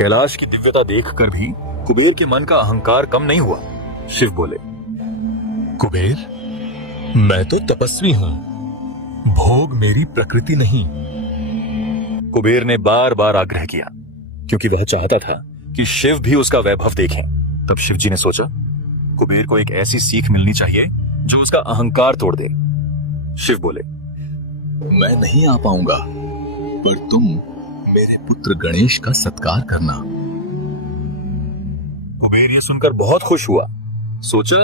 कैलाश की दिव्यता देखकर भी कुबेर के मन का अहंकार कम नहीं हुआ। शिव बोले, कुबेर, मैं तो तपस्वी हूं, भोग मेरी प्रकृति नहीं। कुबेर ने बार बार आग्रह किया, क्योंकि वह चाहता था कि शिव भी उसका वैभव देखें। तब शिव जी ने सोचा, कुबेर को एक ऐसी सीख मिलनी चाहिए जो उसका अहंकार तोड़ दे। शिव बोले, मैं नहीं आ पाऊंगा, पर तुम मेरे पुत्र गणेश का सत्कार करना। कुबेर ये सुनकर बहुत खुश हुआ। सोचा,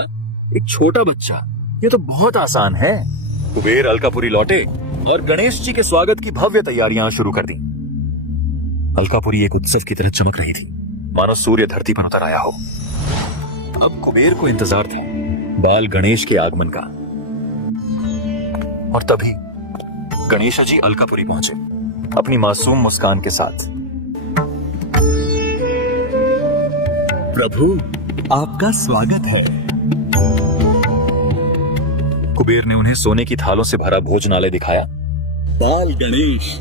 एक छोटा बच्चा, ये तो बहुत आसान है। कुबेर अलकापुरी लौटे और गणेश जी के स्वागत की भव्य तैयारियां शुरू कर दी। अलकापुरी एक उत्सव की तरह चमक रही थी, मानो सूर्य धरती पर उतर आया हो। अब कुबेर को इंतजार था बाल गणेश के आगमन का। और तभी गणेश जी अलकापुरी पहुंचे अपनी मासूम मुस्कान के साथ। प्रभु, आपका स्वागत है। कुबेर ने उन्हें सोने की थालों से भरा भोजनालय दिखाया। बाल गणेश,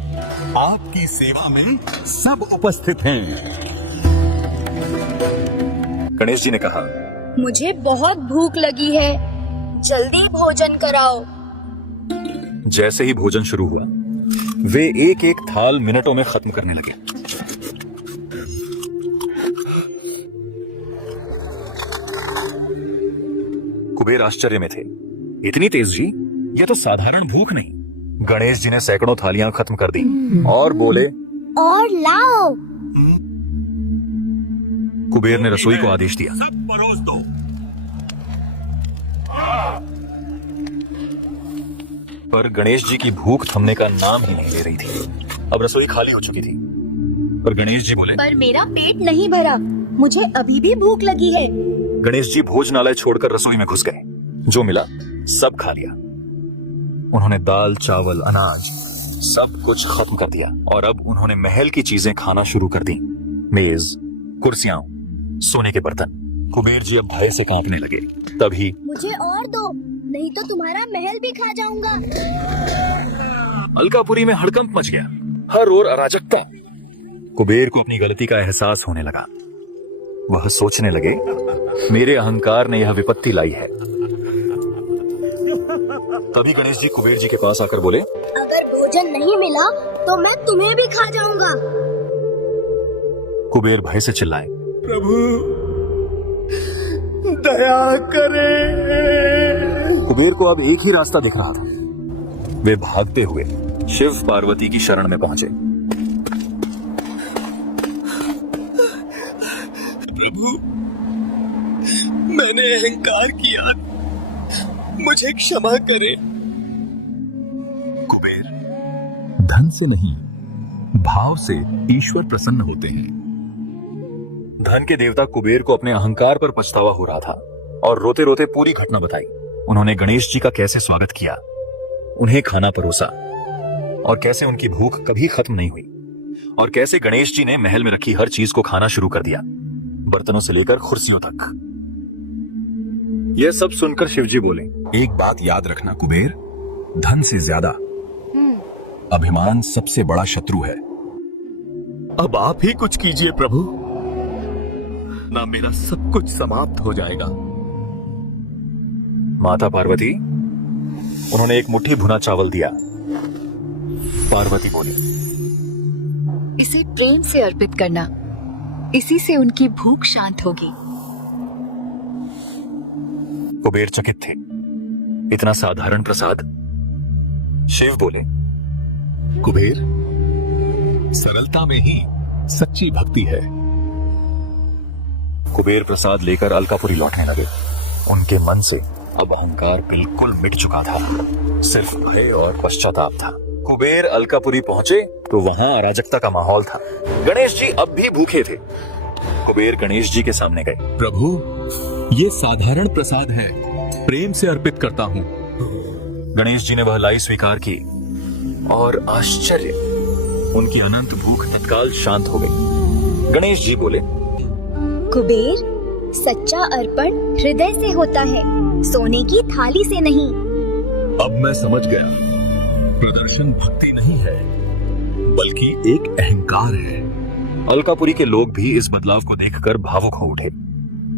आपकी सेवा में सब उपस्थित हैं। गणेश जी ने कहा, मुझे बहुत भूख लगी है, जल्दी भोजन कराओ। जैसे ही भोजन शुरू हुआ, वे एक एक थाल मिनटों में खत्म करने लगे। कुबेर आश्चर्य में थे, इतनी तेजी? यह तो साधारण भूख नहीं। गणेश जी ने सैकड़ों थालियां खत्म कर दी और बोले, और लाओ। कुबेर ने रसोई को आदेश दिया, सब परोस दो। पर गणेश जी की भूख थमने का नाम ही नहीं ले रही थी। अब रसोई खाली हो चुकी थी। पर गणेश जी बोले, पर मेरा पेट नहीं भरा, मुझे अभी भी भूख लगी है। गणेश जी भोजनालय छोड़कर रसोई में घुस गए। जो मिला सब खा लिया। उन्होंने दाल, चावल, अनाज सब कुछ खत्म कर दिया और अब उन्होंने महल की चीजें खाना शुरू कर दी। मेज, कुर्सियां, सोने के बर्तन। कुबेर जी अब भय से कांपने लगे। तभी मुझे और दो, नहीं तो तुम्हारा महल भी खा जाऊंगा। अलकापुरी में हड़कंप मच गया, हर ओर अराजकता। कुबेर को अपनी गलती का एहसास होने लगा। वह सोचने लगे, मेरे अहंकार ने यह विपत्ति लाई है। तभी गणेश जी कुबेर जी के पास आकर बोले, अगर भोजन नहीं मिला तो मैं तुम्हें भी खा जाऊंगा। कुबेर भय से चिल्लाए, प्रभु, दया करें। कुबेर को अब एक ही रास्ता दिख रहा था। वे भागते हुए शिव पार्वती की शरण में पहुंचे। प्रभु, मैंने अहंकार किया, मुझे क्षमा करें। कुबेर, धन से नहीं, भाव से ईश्वर प्रसन्न होते हैं। धन के देवता कुबेर को अपने अहंकार पर पछतावा हो रहा था और रोते रोते पूरी घटना बताई। उन्होंने गणेश जी का कैसे स्वागत किया, उन्हें खाना परोसा और कैसे उनकी भूख कभी खत्म नहीं हुई और कैसे गणेश जी ने महल में रखी हर चीज को खाना शुरू कर दिया, बर्तनों से लेकर कुर्सियों तक। यह सब सुनकर शिवजी बोले, एक बात याद रखना कुबेर, धन से ज्यादा अभिमान सबसे बड़ा शत्रु है। अब आप ही कुछ कीजिए प्रभु, ना मेरा सब कुछ समाप्त हो जाएगा। माता पार्वती, उन्होंने एक मुट्ठी भुना चावल दिया। पार्वती बोली, इसे प्रेम से अर्पित करना, इसी से उनकी भूख शांत होगी। कुबेर चकित थे, इतना साधारण प्रसाद। शिव बोले, कुबेर, सरलता में ही सच्ची भक्ति है। कुबेर प्रसाद लेकर अलकापुरी लौटने लगे। उनके मन से अब अहंकार बिल्कुल मिट चुका था, सिर्फ भय और पश्चाताप था। कुबेर अलकापुरी पहुंचे तो वहां अराजकता का माहौल था। गणेश जी अब भी भूखे थे। कुबेर गणेश जी के सामने गए। प्रभु, ये साधारण प्रसाद है, प्रेम से अर्पित करता हूं। गणेश जी ने वह लाई स्वीकार की और आश्चर्य, उनकी अनंत भूख तत्काल शांत हो गई। गणेश जी बोले, कुबेर, सच्चा अर्पण हृदय से होता है, सोने की थाली से नहीं। अब मैं समझ गया, प्रदर्शन भक्ति नहीं है, बल्कि एक अहंकार है। अलकापुरी के लोग भी इस बदलाव को देखकर भावुक हो उठे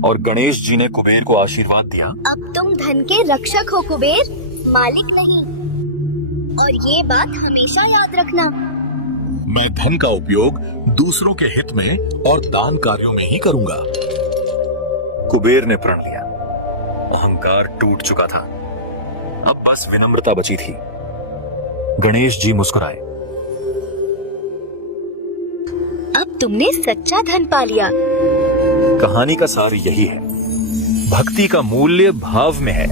और गणेश जी ने कुबेर को आशीर्वाद दिया। अब तुम धन के रक्षक हो कुबेर, मालिक नहीं। और ये बात हमेशा याद रखना। मैं धन का उपयोग दूसरों के हित में और दान कार्यों में ही करूंगा। कुबेर ने प्रण लिया। अहंकार टूट चुका था, अब बस विनम्रता बची थी। गणेश जी मुस्कुराए। अब तुमने सच्चा धन पा लिया। कहानी का सार यही है, भक्ति का मूल्य भाव में है,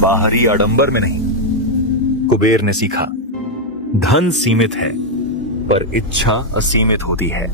बाहरी आडंबर में नहीं। कुबेर ने सीखा, धन सीमित है पर इच्छा असीमित होती है।